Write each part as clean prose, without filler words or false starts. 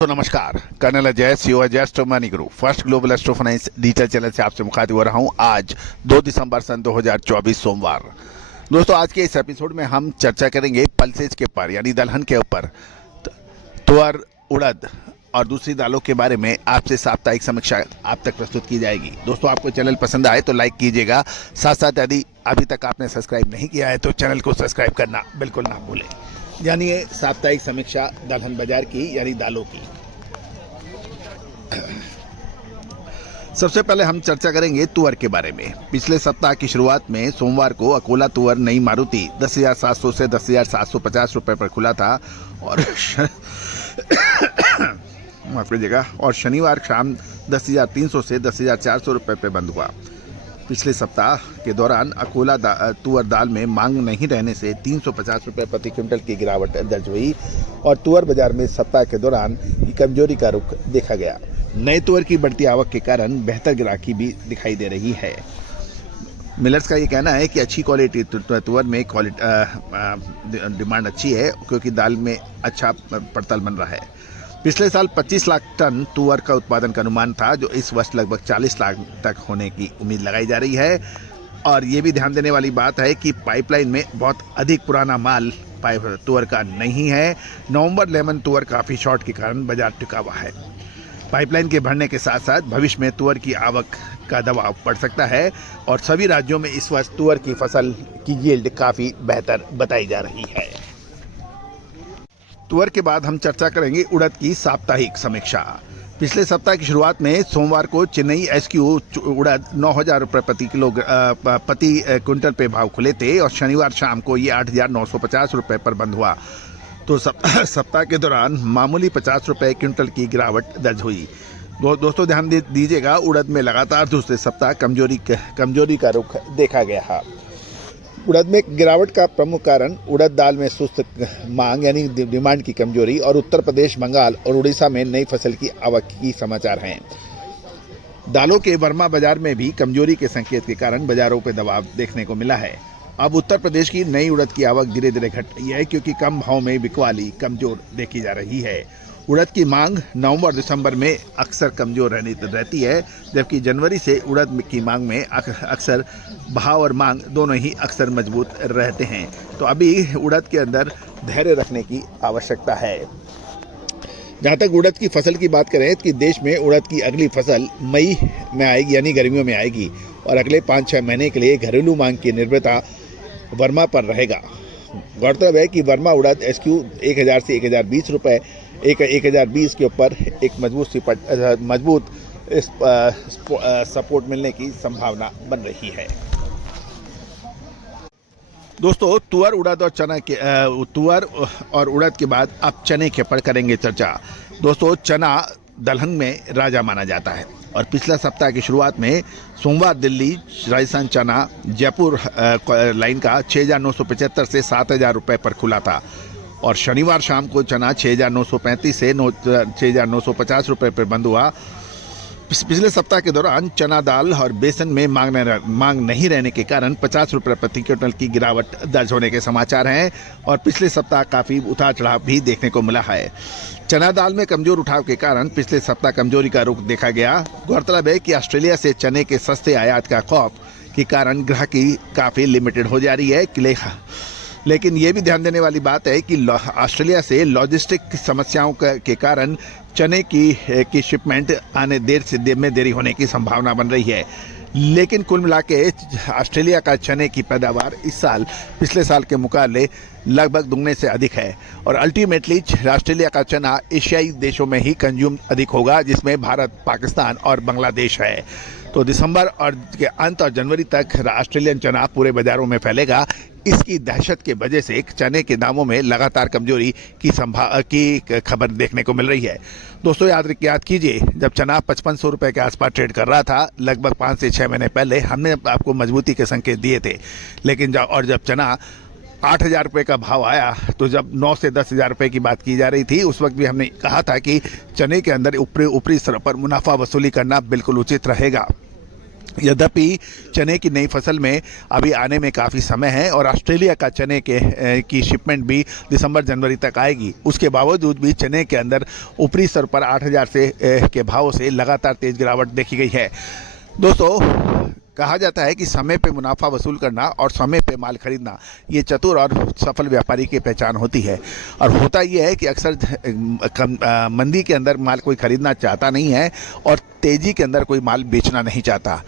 तो नमस्कार, colonel Ajay, CO Ajay astro money Guru, first global astro finance digital channel से आपसे मुखातिब हो रहा हूं। आज 2 दिसंबर सन 2024 सोमवार। दोस्तों, आज के इस एपिसोड में हम चर्चा करेंगे पल्सेज के ऊपर, यानी दलहन के ऊपर, तुअर, उड़द और दूसरी दालों के बारे में आपसे साप्ताहिक समीक्षा आप तक प्रस्तुत की जाएगी। दोस्तों, आपको चैनल पसंद आए तो लाइक कीजिएगा। साथ साथ यदि अभी तक आपने सब्सक्राइब नहीं किया है तो चैनल को सब्सक्राइब करना बिल्कुल ना भूलें। यानी ये साप्ताहिक समीक्षा दलहन बाजार की, यानी दालों की। सबसे पहले हम चर्चा करेंगे तुअर के बारे में। पिछले सप्ताह की शुरुआत में सोमवार को अकोला तुअर नई मारुति 10,700 से 10,750 रुपये पर खुला था और माफ कीजिएगा, और शनिवार शाम 10,300 से 10,400 रुपये पर बंद हुआ। पिछले सप्ताह के दौरान अकोला तुअर दाल में मांग नहीं रहने से 350 रुपये प्रति क्विंटल की गिरावट दर्ज हुई और तुअर बाजार में सप्ताह के दौरान कमजोरी का रुख देखा गया। नए तुअर की बढ़ती आवक के कारण बेहतर ग्राहकी भी दिखाई दे रही है। मिलर्स का ये कहना है कि अच्छी क्वालिटी तुअर में डिमांड अच्छी है, क्योंकि दाल में अच्छा पड़ताल बन रहा है। पिछले साल 25 लाख टन तुअर का उत्पादन का अनुमान था, जो इस वर्ष लगभग 40 लाख तक होने की उम्मीद लगाई जा रही है। और ये भी ध्यान देने वाली बात है कि पाइपलाइन में बहुत अधिक पुराना माल तुअर का नहीं है। नवंबर लेमन तुअर काफ़ी शॉर्ट के कारण बाजार टिका हुआ है। पाइपलाइन के भरने के साथ साथ भविष्य में तुअर की आवक का दबाव पड़ सकता है और सभी राज्यों में इस वर्ष तुअर की फसल की यील्ड काफ़ी बेहतर बताई जा रही है। तुअर के बाद हम चर्चा करेंगे उड़द की साप्ताहिक समीक्षा। पिछले सप्ताह की शुरुआत में सोमवार को चेन्नई एसक्यू उड़द 9,000 रुपये प्रति क्विंटल पे भाव खुले थे और शनिवार शाम को ये 8,950 रुपये पर बंद हुआ। तो सप्ताह के दौरान मामूली 50 रुपये क्विंटल की गिरावट दर्ज हुई। दोस्तों, ध्यान दीजिएगा, उड़द में लगातार दूसरे सप्ताह कमजोरी का रुख देखा गया है। उड़द में गिरावट का प्रमुख कारण उड़द दाल में सुस्त मांग, यानी डिमांड की कमजोरी, और उत्तर प्रदेश, बंगाल और उड़ीसा में नई फसल की आवक की समाचार हैं। दालों के वर्मा बाजार में भी कमजोरी के संकेत के कारण बाजारों पर दबाव देखने को मिला है। अब उत्तर प्रदेश की नई उड़द की आवक धीरे धीरे घट रही है, क्योंकि कम भाव में बिकवाली कमजोर देखी जा रही है। उड़द की मांग नवंबर दिसंबर में अक्सर कमजोर रहती है, जबकि जनवरी से उड़द की मांग में अक्सर भाव और मांग दोनों ही अक्सर मजबूत रहते हैं। तो अभी उड़द के अंदर धैर्य रखने की आवश्यकता है। जहाँ तक उड़द की फसल की बात करें कि देश में उड़द की अगली फसल मई में आएगी, यानी गर्मियों में आएगी, और अगले 5-6 महीने के लिए घरेलू मांग की निर्भरता वर्मा पर रहेगा। गौरतलब है कि वर्मा उड़द एसक्यू 1,000 से 1,020 रुपये 1,020 के ऊपर एक मजबूत सपोर्ट मिलने की संभावना बन रही है। दोस्तों, तुअर, उड़द और तुअर और उड़द के बाद अब चने के ऊपर करेंगे चर्चा। दोस्तों, चना दलहन में राजा माना जाता है और पिछला सप्ताह की शुरुआत में सोमवार दिल्ली राजस्थान चना जयपुर लाइन का 6,975 से 7,000 रुपये पर खुला था और शनिवार शाम को चना 6,935 से 6,950 रुपये पर बंद हुआ। पिछले सप्ताह के दौरान चना दाल और बेसन में मांग नहीं रहने के कारण 50 रुपये प्रति क्विंटल की गिरावट दर्ज होने के समाचार हैं और पिछले सप्ताह काफ़ी उतार चढ़ाव भी देखने को मिला है। चना दाल में कमजोर उठाव के कारण पिछले सप्ताह कमजोरी का रुख देखा गया। गौरतलब है कि ऑस्ट्रेलिया से चने के सस्ते आयात का खौफ के कारण ग्राहकी काफ़ी लिमिटेड हो जा रही है। लेकिन ये भी ध्यान देने वाली बात है कि ऑस्ट्रेलिया से लॉजिस्टिक समस्याओं के कारण चने की शिपमेंट आने देरी होने की संभावना बन रही है। लेकिन कुल मिला के ऑस्ट्रेलिया का चने की पैदावार इस साल पिछले साल के मुकाबले लगभग दुगने से अधिक है और अल्टीमेटली ऑस्ट्रेलिया का चना एशियाई देशों में ही कंज्यूम अधिक होगा, जिसमें भारत, पाकिस्तान और बांग्लादेश है। तो दिसंबर और के अंत और जनवरी तक ऑस्ट्रेलियन चना पूरे बाजारों में फैलेगा। इसकी दहशत के वजह से चने के दामों में लगातार कमजोरी की खबर देखने को मिल रही है। दोस्तों, याद कीजिए, जब चना 5,500 रुपये के आसपास ट्रेड कर रहा था लगभग 5 से 6 महीने पहले, हमने आपको मजबूती के संकेत दिए थे। लेकिन जब चना 8,000 रुपये का भाव आया, तो जब 9 से 10,000 रुपये की बात की जा रही थी, उस वक्त भी हमने कहा था कि चने के अंदर ऊपरी स्तर पर मुनाफा वसूली करना बिल्कुल उचित रहेगा। यद्यपि चने की नई फसल में अभी आने में काफ़ी समय है और ऑस्ट्रेलिया का चने की शिपमेंट भी दिसंबर जनवरी तक आएगी। उसके बावजूद भी चने के अंदर ऊपरी स्तर पर 8,000 से के भाव से लगातार तेज गिरावट देखी गई है। दोस्तों, कहा जाता है कि समय पे मुनाफा वसूल करना और समय पे माल खरीदना ये चतुर और सफल व्यापारी की पहचान होती है। और होता ये है कि अक्सर मंदी के अंदर माल कोई खरीदना चाहता नहीं है और तेज़ी के अंदर कोई माल बेचना नहीं चाहता।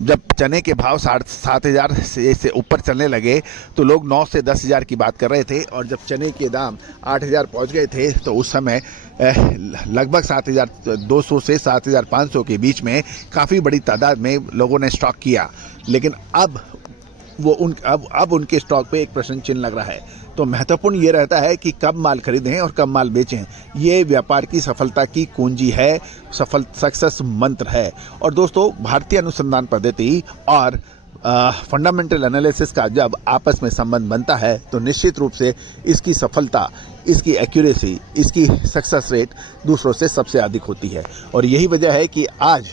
जब चने के भाव 7,000 से ऊपर चलने लगे तो लोग 9 से 10,000 की बात कर रहे थे और जब चने के दाम 8,000 पहुंच गए थे तो उस समय लगभग 7,200 से 7,500 के बीच में काफ़ी बड़ी तादाद में लोगों ने स्टॉक किया। लेकिन अब उनके स्टॉक पे एक प्रश्न चिन्ह लग रहा है। तो महत्वपूर्ण ये रहता है कि कब माल खरीदें और कब माल बेचें। ये व्यापार की सफलता की कुंजी है, सक्सेस मंत्र है। और दोस्तों, भारतीय अनुसंधान पद्धति और फंडामेंटल एनालिसिस का जब आपस में संबंध बनता है तो निश्चित रूप से इसकी सफलता, इसकी एक्यूरेसी, इसकी सक्सेस रेट दूसरों से सबसे अधिक होती है। और यही वजह है कि आज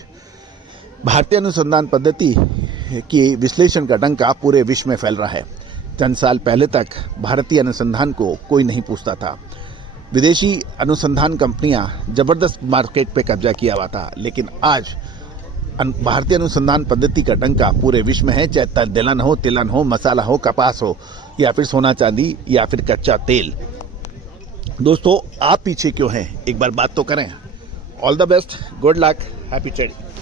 भारतीय अनुसंधान पद्धति की विश्लेषण का डंका पूरे विश्व में फैल रहा है। चंद साल पहले तक भारतीय अनुसंधान को कोई नहीं पूछता था। विदेशी अनुसंधान कंपनियां जबरदस्त मार्केट पे कब्जा किया हुआ था, लेकिन आज भारतीय अनुसंधान पद्धति का डंका पूरे विश्व में है। चाहे दलहन हो, तिलहन हो, मसाला हो, कपास हो या फिर सोना चांदी या फिर कच्चा तेल। दोस्तों, आप पीछे क्यों हैं? एक बार बात तो करें। All the best, good luck, happy trading.